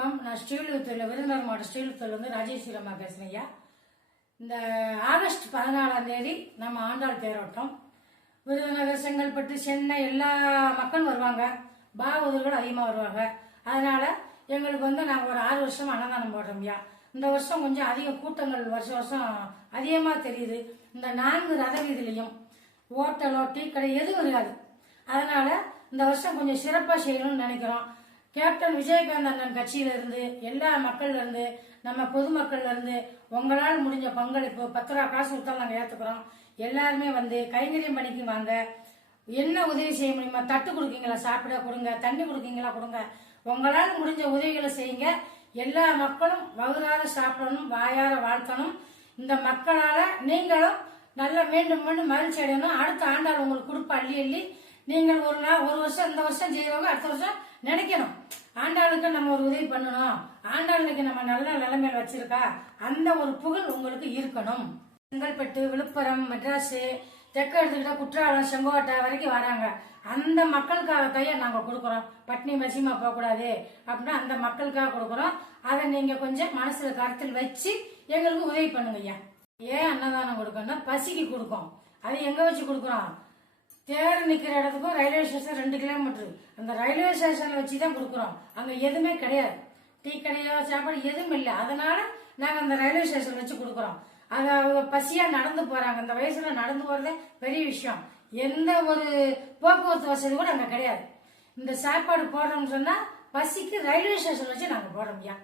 வணக்கம். நான் ஸ்ரீவில்லிபுத்தூர்ல விருதுநகர் மாவட்டம் ஸ்ரீவில்லிபுத்தூர்ல ராஜேஸ்வரி அம்மா பேசுறேன் ஐயா. இந்த ஆகஸ்ட் 14ஆம் தேதி நம்ம ஆண்டாள் தேரோட்டம். விருதுநகர், செங்கல்பட்டு, சென்னை எல்லா மக்களும் வருவாங்க. பாகவதர்கள் அதிகமாக வருவாங்க. அதனால எங்களுக்கு நாங்கள் ஒரு 6 வருஷமா அன்னதானம் போடுறோம் ஐயா. இந்த வருஷம் கொஞ்சம் அதிக கூட்டங்கள் வருஷம் அதிகமாக தெரியுது. இந்த 4 ரத வீதிலையும் ஓட்டலோ டீ கடை எதுவும் இருக்காது. அதனால இந்த வருஷம் கொஞ்சம் சிறப்பாக செய்யணும்னு நினைக்கிறோம். கேப்டன் விஜயகாந்த் அண்ணன் கட்சியில இருந்து எல்லா மக்கள்ல இருந்து நம்ம பொதுமக்கள்ல இருந்து உங்களால் முடிஞ்ச பங்களிப்பு 10 ரூபா காசு கொடுத்தாலும் நாங்கள் ஏற்றுக்கிறோம். எல்லாருமே கைங்கரியம் பண்ணிக்கு வாங்க. என்ன உதவி செய்ய முடியுமா? தட்டு கொடுக்கீங்களா? சாப்பிட கொடுங்க. தண்ணி கொடுக்கீங்களா? கொடுங்க. உங்களால் முடிஞ்ச உதவிகளை செய்யுங்க. எல்லா மக்களும் வகுறார சாப்பிடணும், வாயார வாழ்த்தணும். இந்த மக்களால நீங்களும் நல்லா மீண்டும் மீண்டும் மகிழ்ச்சி அடையணும். அடுத்த ஆண்டாள் உங்களுக்கு கொடுப்ப அள்ளி அள்ளி நீங்கள் ஒரு வருஷம் இந்த வருஷம் செய்யறவங்க அடுத்த வருஷம் நினைக்கணும், ஆண்டாளுக்கு நம்ம ஒரு உதவி பண்ணணும், ஆண்டாளுக்கு நம்ம நல்ல நிலைமையில வச்சிருக்கா, அந்த ஒரு புகழ் உங்களுக்கு இருக்கணும். செங்கல்பட்டு, விழுப்புரம், மெட்ராஸ், தெற்கு எடுத்துக்கிட்டா குற்றாலம், செங்கோட்டை வரைக்கும் வராங்க. அந்த மக்களுக்காக நாங்க கொடுக்குறோம். பட்னி மசிமா போகக்கூடாது அப்படின்னா அந்த மக்களுக்காக கொடுக்குறோம். அதை நீங்க கொஞ்சம் மனசுல கருத்தில் வச்சு எங்களுக்கு உதவி பண்ணுங்க ஐயா. ஏன் அன்னதானம் கொடுக்கணும்னா பசிக்கு கொடுக்கும். அது எங்க வச்சு கொடுக்குறோம்? தேர் நிக்கிற இடத்துக்கும் ரயில்வே ஸ்டேஷன் 2 கிலோமீட்டர். அந்த ரயில்வே ஸ்டேஷன்ல வச்சுதான் கொடுக்குறோம். அங்க எதுவுமே கிடையாது, டீ கடையோ சாப்பாடு எதுவும் இல்லை. அதனால நாங்க அந்த ரயில்வே ஸ்டேஷன் வச்சு கொடுக்குறோம். அது அவங்க பசியா நடந்து போறாங்க. அந்த வயசுல நடந்து போறதே பெரிய விஷயம். எந்த ஒரு போக்குவரத்து வசதி கூட அங்க கிடையாது. இந்த சாப்பாடு போடுறோம்னு சொன்னா பசிக்கு ரயில்வே ஸ்டேஷன் வச்சு நாங்க போடுறோம் ஐயா.